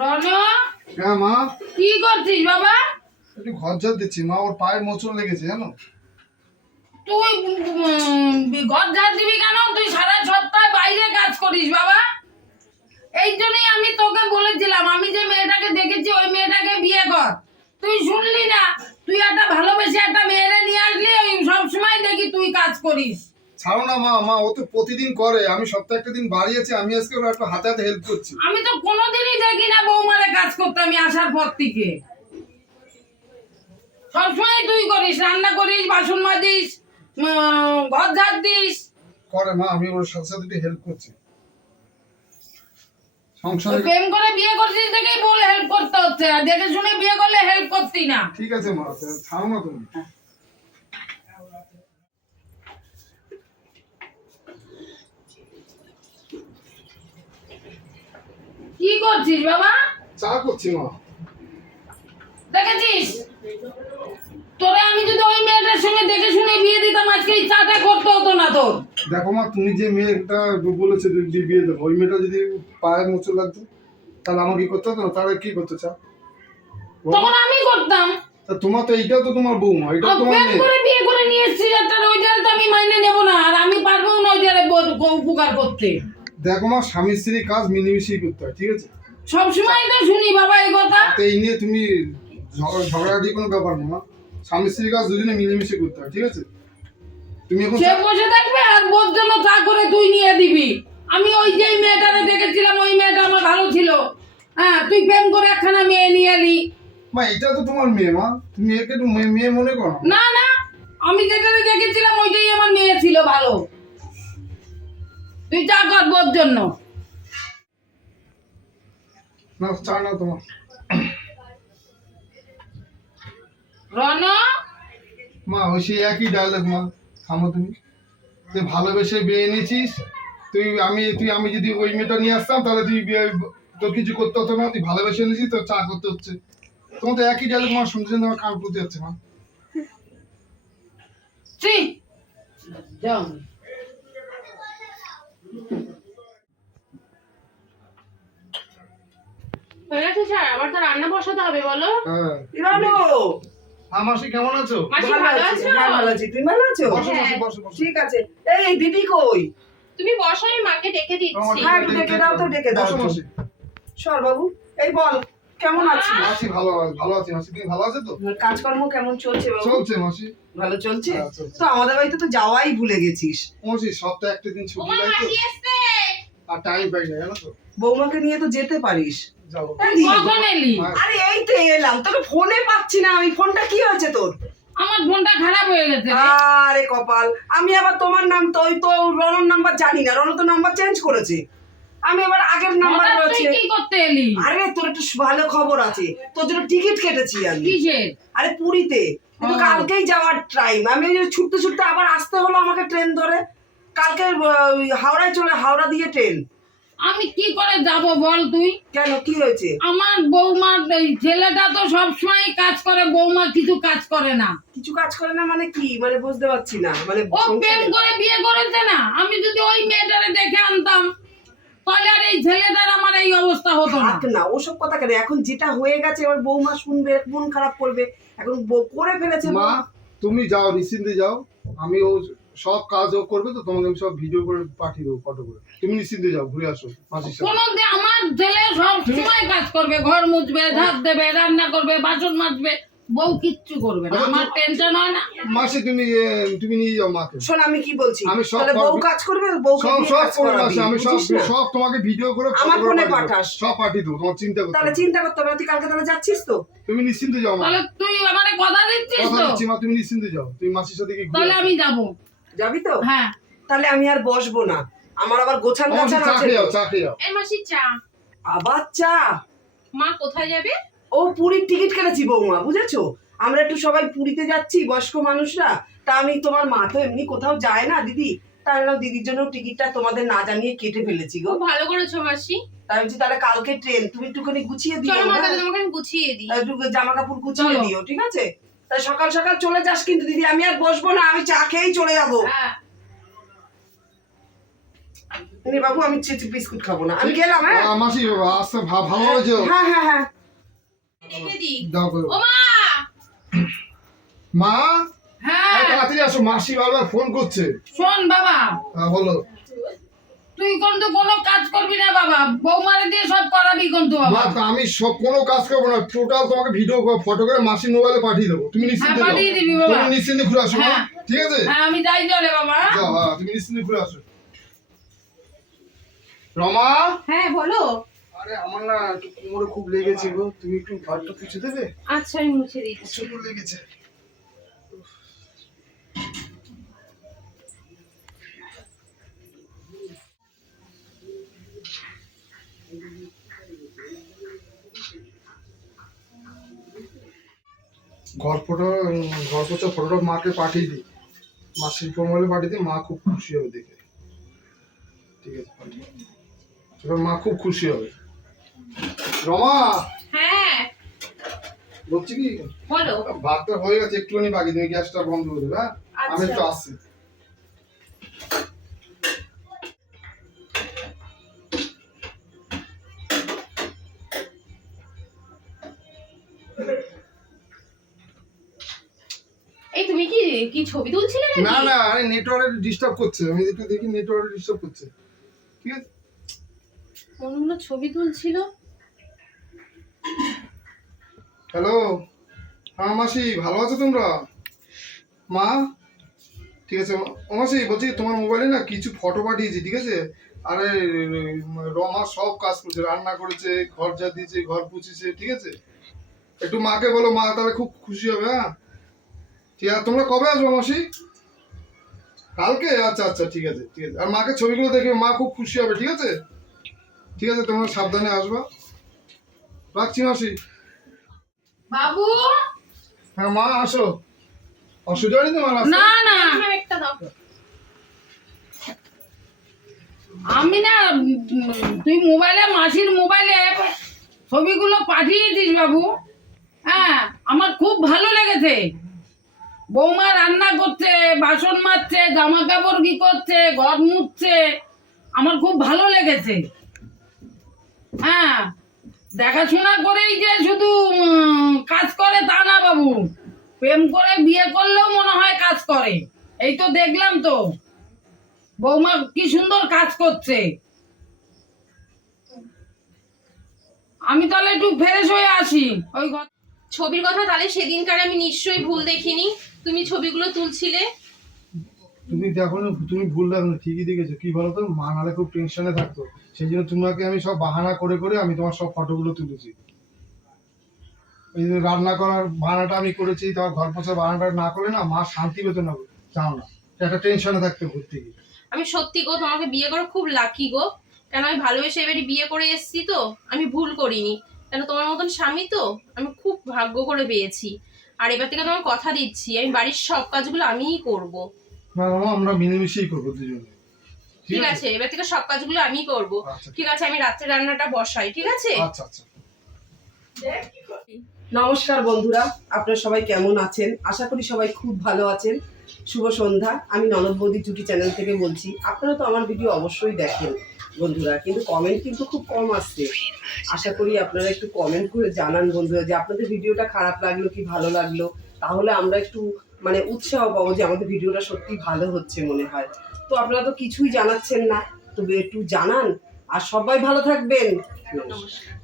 রন হ্যাঁ মা। কি করছিস বাবা? একটু ঘর ঝাড় দিচ্ছি মা ওর পায়ে মোচড় লেগেছে জানো? তুই ঘর ঝাড় দিবি কেন? তুই সারা সপ্তাহ বাইরে কাজ করিস বাবা। এই জন্যই আমি তোকে বলেছিলাম আমি যে মেয়েটাকে দেখেছি ওই মেয়েটাকে বিয়ে কর। তুই শুনলি না? তুই একটা ভালোবেসে একটা মেয়েরে নিয়ে আসলি ওই সবসময় দেখি তুই কাজ করিস। ছাড়ো না মা মা ও তো প্রতিদিন করে। আমি সপ্তাহে একটা দিন বাড়ি আছি আমি আজকে ওর একটু হাতে হাতে হেল্প করছি। আমি তো কোনোদিনই দেখি না আমি আসার পর থেকে। সবসময় তুই করিস রান্না করিস বাসন মাজিস ঘর ঝাড় দিস। করে মা আমি ওর সাথে সাথে একটু হেল্প করছি। সংসারে প্রেম করে বিয়ে করছিস দেখেই বলে হেল্প করতে হচ্ছে। আর দেখে শুনে বিয়ে করলে হেল্প করতি না। ঠিক আছে মা ছাড়ো না তুমি। কি করছিস বাবা? চা করছি মা। দেখেছিস? আমি যদি ওই মেয়েটার সঙ্গে দেখে শুনে বিয়ে দিতাম আজকে এই চাটা করতে হতো না তোর। দেখো মা তুমি যে মেয়েটা বলেছে যে যে বিয়ে দেবো ওই মেয়েটা যদি পায়ে মোচড় লাগতো তাহলে আমাকে কি করতে হতো না? তাহলে কি করতে চাও? তখন আমি করতাম। তা তোমার তো এইটাও তো তোমার বৌমা এটাও আর তোমার মেয়ে। করে বিয়ে করে নিয়ে এসেছিস একটা ওইটারে তো আমি মাইনে নেব না আর আমি পারব না ওইটারে ব- উপকার করতে। দেখো মা স্বামী স্ত্রী কাজ মিলেমিশেই করতে হয় ঠিক আছে? সবসময় তো শুনি বাবা এই কথা। এই নিয়ে তুমি ঝগড়া- ঝগড়াঝাটি কোনো ব্যাপার মা স্বামী স্ত্রী কাজ দুজনে মিলেমিশে করতে হয় ঠিক আছে? তুমি এখন সে বসে থাকবে আর বোর জন্য চা করে তুই নিয়ে দিবি। আমি ওই যে মেয়েটারে দেখেছিলাম ওই মেয়েটা আমার ভালো ছিল। হ্যাঁ তুই প্রেম করে একখানা মেয়ে নিয়ে এলি। মা এটা তো তোমার মেয়ে মা। তুমি একে মেয়ে মেয়ে মনে করো না না আমি যেটারে দেখেছিলাম ওইটাই আমার মেয়ে ছিল ভালো। তুই চা কর বোর জন্য। না চা না তোমার। রন মা ওই সেই একই ডায়লগ মা। থামো তুমি। তুই ভালোবেসে বিয়ে এনেছিস। তুই আমি তুই আমি যদি ওই মেয়েটা নিয়ে আসতাম তাহলে তুই বিয়ে তোর কিছু করতে হতো না। তুই ভালোবেসে এনেছিস তোর চা করতে হচ্ছে। তোমার তো একই ডায়লগ মা শুনতে শুনতে আমার কান পুঁতে যাচ্ছে মা। যাও। হয়ে গেছে স্যার আবার তো রান্না বসাতে হবে বলো। হ্যাঁ। হ্যাঁ মাসি কেমন আছো? মাসি ভালো ভালো আছো। হ্যাঁ ভালো আছি। তুমি ভালো আছো? বসো। বসো বসো বসো। ঠিক আছে। এই দিদি কই? তুমি বসো আমি মাকে ডেকে দিচ্ছি। হ্যাঁ ডেকে দাও তো ডেকে দাও মাসি। সর বাবু এই বল কেমন আছিস? মাসি ভালো ভালো আছি। মাসি তুমি ভালো আছো তো? কাজকর্ম কেমন চলছে বাবু? চলছে মাসি। ভালো চলছে? তো আমাদের বাড়িতে তো যাওয়াই ভুলে গেছিস। মাসি সপ্তাহে একটা দিন ছুটি আর টাইম পাই না জানো তো? বৌমাকে নিয়ে তো যেতে পারিস। কখন এলি? আরে এই তো এলাম তোকে ফোনে পাচ্ছি না আমি ফোনটা কি হয়েছে তোর? আমার ফোনটা খারাপ হয়ে গেছে আরে কপাল আমি আবার তোমার নাম তো ওই তো রনর নাম্বার জানি না রন তো নাম্বার চেঞ্জ করেছে। আমি এবার আগের নাম্বার রয়েছে। কি করতে এলি? আরে তোর একটু ভালো খবর আছে তোর জন্য টিকিট কেটেছি আমি। কিসের? আরে পুরীতে কিন্তু কালকেই যাওয়ার টাইম আমি ছুটতে ছুটতে আবার আসতে হলো আমাকে ট্রেন ধরে। কালকে ওই হাওড়ায় চলে হাওড়া দিয়ে ট্রেন। আমি কি করে যাব বল তুই? কেন কি হয়েছে? আমার বৌমার এই ছেলেটা তো সবসময় কাজ করে বৌমা কিছু কাজ করে না। কিছু কাজ করে না মানে কি? মানে বুঝতে পারছি না। মানে ও প্রেম করে বিয়ে করেছে না? আমি যদি ওই মেয়েটারে দেখে আনতাম তাহলে আর এই ছেলেটার আমার এই অবস্থা হতো না। না ওসব কথা কেন? এখন যেটা হয়ে গেছে এবার বৌমা শুনবে মন খারাপ করবে। এখন বউ- করে ফেলেছে মা তুমি যাও নিশ্চিন্তে যাও। আমি ও সব কাজ ও করবে তো তোমাকে আমি সব ভিডিও করে পাঠিয়ে দেবো ফটো করে। তুমি নিশ্চিন্তে যাও ঘুরে আসো মাসির সাথে। কোনো দিন আমার ছেলে সব সময় কাজ করবে ঘর মুছবে ঝাঁট দেবে রান্না করবে বাসন মাজবে বউ কিচ্ছু করবে না। আচ্ছা, আমার টেনশন হয় না। মাসি তুমি এ, তুমি নিয়ে যাও মাকে। শোন আমি কি বলছি? আমি সব তাহলে বউ। কাজ করবে বউ সব সব করে মাসি আমি সব সব তোমাকে ভিডিও করে photo আমার করে ফোনে পাঠিয়ে দেবো। পাঠাস। সব পাঠিয়ে দেবো তোমার চিন্তা করতে তাহলে হবে না। চিন্তা করতে হবে না, তুই কালকে তাহলে যাচ্ছিস তো? তুমি নিশ্চিন্তে যাও মা। তাহলে তুই আমার কথা দিচ্ছিস কথা তো? দিচ্ছি মা তুমি নিশ্চিন্তে যাও। তুমি মাসির সাথে ঘুরে তাহলে আসো। আমি যাব। যাবি তো? হ্যাঁ। তাহলে আমি আর বসবো না। আমার আবার গোছান গাছান চা আছে। এই মাসি চা। আবার চা? মা কোথায় যাবে? ও পুরীর টিকিট কেটেছি বৌমা বুঝেছ? আমরা একটু সবাই পুরীতে যাচ্ছি বয়স্ক মানুষরা। তা আমি তোমার মা তো এমনি কোথাও যায় না দিদি। তাই দিদির জন্য টিকিটটা তোমাদের না জানিয়ে কেটে ফেলেছি গো। ভালো করেছ মাসি। তাই বলছি তাহলে কালকে ট্রেন তুমি একটুখানি গুছিয়ে দিও চলো মা হ্যাঁ? তাহলে তোমাকে আমি গুছিয়ে দিই। একটু জামা কাপড় গুছিয়ে দিও ঠিক আছে? তাই সকাল সকাল চলে যাস কিন্তু দিদি আমি আর বসবো না আমি চা খেয়েই চলে যাব। হ্যাঁ। নে বাবু আমি চেচে বিস্কুট খাব না। আমি গেলাম। হ্যাঁ। মাসি আসতে ভালো হয়েছে? হ্যাঁ হ্যাঁ হ্যাঁ। মা মা? হ্যাঁ। তাড়াতাড়ি আসো মাসি বারবার ফোন করছে। শোন বাবা। হ্যাঁ, বলো। তুই কিন্তু কোনো কাজ করবি না বাবা। বৌমারে দিয়ে সব করাবি কিন্তু বাবা। তা আমি সব কোনো কাজ করব না। টোটাল তোমাকে ভিডিও ফটো করে মাসির মোবাইলে পাঠিয়ে দেবো। তুমি নিশ্চিন্তে হ্যাঁ, যাও। পাঠিয়ে দিবি বাবা। তুমি নিশ্চিন্তে ঘুরে আসো হ্যাঁ। ঠিক আছে? হ্যাঁ আমি যাই চলে বাবা। যাও হ্যাঁ তুমি নিশ্চিন্তে ঘুরে আসো। রমা? হ্যাঁ বলো। আরে আমার না একটু কোমরে খুব লেগেছে গো। তুমি একটু ঘরটা দেবে? আচ্ছা আমি মুছে দিচ্ছি। লেগেছে। ঘর ফটো ঘর ফটো ফটোটা মাকে পাঠিয়ে দিই। মা শিল্প মহলে পাঠিয়ে দিই মা খুব খুশি হবে দেখে। ঠিক আছে পাঠিয়ে এবার মা খুব খুশি হবে। রমা! হ্যাঁ। বলছি কি? বলো। ভাতটা হয়ে গেছে একটুখানি বাকি তুমি গ্যাসটা বন্ধ করে দেবে হ্যাঁ? আমি একটু আচ্ছা। আসছি। কি ছবি তুলছিলে নাকি? না না আরে নেটওয়ার্ক ডিস্টার্ব করছে। আমি একটু দেখি নেটওয়ার্ক ডিস্টার্ব করছে। ঠিক আছে? হলো ছবি তুলছিল। হ্যালো হ্যাঁ মাসি ভালো আছো তোমরা? মা? ঠিক আছে মাসি বলছি তোমার মোবাইলে না কিছু ফটো পাঠিয়েছি ঠিক আছে? আরে রমা সব কাজ করছে রান্না করেছে ঘর যা দিয়েছে ঘর পুছিছে ঠিক আছে? একটু মাকে বলো মা তাহলে খুব খুশি হবে হ্যাঁ? ঠিক আছে তোমরা কবে আসবে মাসি? কালকে? আচ্ছা আচ্ছা ঠিক আছে ঠিক আছে। আর মাকে ছবিগুলো দেখে মা খুব খুশি হবে ঠিক আছে? ঠিক আছে তোমরা সাবধানে আসবা। রাখছি মাসি। বাবু! হ্যাঁ মা আসো। অসুবিধা নেই তোমার? না না। একটা দাও আমি না তুই মোবাইলে মাসির মোবাইলে ছবিগুলো পাঠিয়ে দিস বাবু। হ্যাঁ আমার খুব ভালো লেগেছে। বৌমা রান্না করছে, বাসন মাজছে জামা কাপড় কি করছে, ঘর মুছছে। আমার খুব ভালো লেগেছে। হ্যাঁ দেখাশোনা করেই যে শুধু কাজ করে তা না বাবু। প্রেম করে বিয়ে করলেও মনে হয় কাজ করে। এই তো দেখলাম তো। বৌমা কি সুন্দর কাজ করছে। আমি তাহলে একটু ফ্রেশ হয়ে আসি। ওই ছবির কথা তাহলে সেদিনকার আমি নিশ্চয়ই ভুল দেখিনি। তুমি ছবিগুলো তুলছিলে। তুমি দেখো না তুমি ভুল দেখো না ঠিকই দেখেছ। কি বলতো? মা নালে খুব টেনশনে থাকতো। সেই জন্য তোমাকে আমি সব বাহানা করে করে আমি তোমার সব ফটোগুলো তুলেছি। এই যে রান্না করার বাহানাটা আমি করেছি তোমার ঘর পোছার বাহানাটা না করে না মা শান্তি পেতো না চাও না একটা টেনশনে থাকতো ঘুরতে গিয়ে আমি সত্যি গো তোমাকে বিয়ে করে খুব লাকি গো। কেন আমি ভালোবেসে এবারে বিয়ে করে এসেছি তো আমি ভুল করিনি। কেন তোমার মতন স্বামী তো? আমি খুব ভাগ্য করে পেয়েছি। আর এবার থেকে তোমার কথা দিচ্ছি আমি বাড়ির সব কাজগুলো আমিই করব। না মামা আমরা মিলেমিশেই করব দুজনে। ঠিক আছে? এবার থেকে সব কাজগুলো আমিই করব। আচ্ছা। ঠিক আছে আমি রাত্রে রান্নাটা বসাই ঠিক আছে? আচ্ছা আচ্ছা। নমস্কার বন্ধুরা আপনারা সবাই কেমন আছেন? আশা করি সবাই খুব ভালো আছেন। শুভ সন্ধ্যা আমি ননদ বৌদি জুটি চ্যানেল থেকে বলছি আপনারা তো আমার ভিডিও অবশ্যই দেখেন। বন্ধুরা, কিন্তু কমেন্ট কিন্তু খুব কম আসছে। আশা করি আপনারা একটু কমেন্ট করে জানান বন্ধুরা যে আপনাদের ভিডিওটা খারাপ লাগল কি ভালো লাগল। তাহলে আমরা একটু মানে উৎসাহ পাবো যে আমাদের ভিডিওটা সত্যি ভালো হচ্ছে মনে হয়। তো আপনারা তো কিছুই জানাচ্ছেন না, তবে একটু জানান। আর সবাই ভালো থাকবেন। নমস্কার।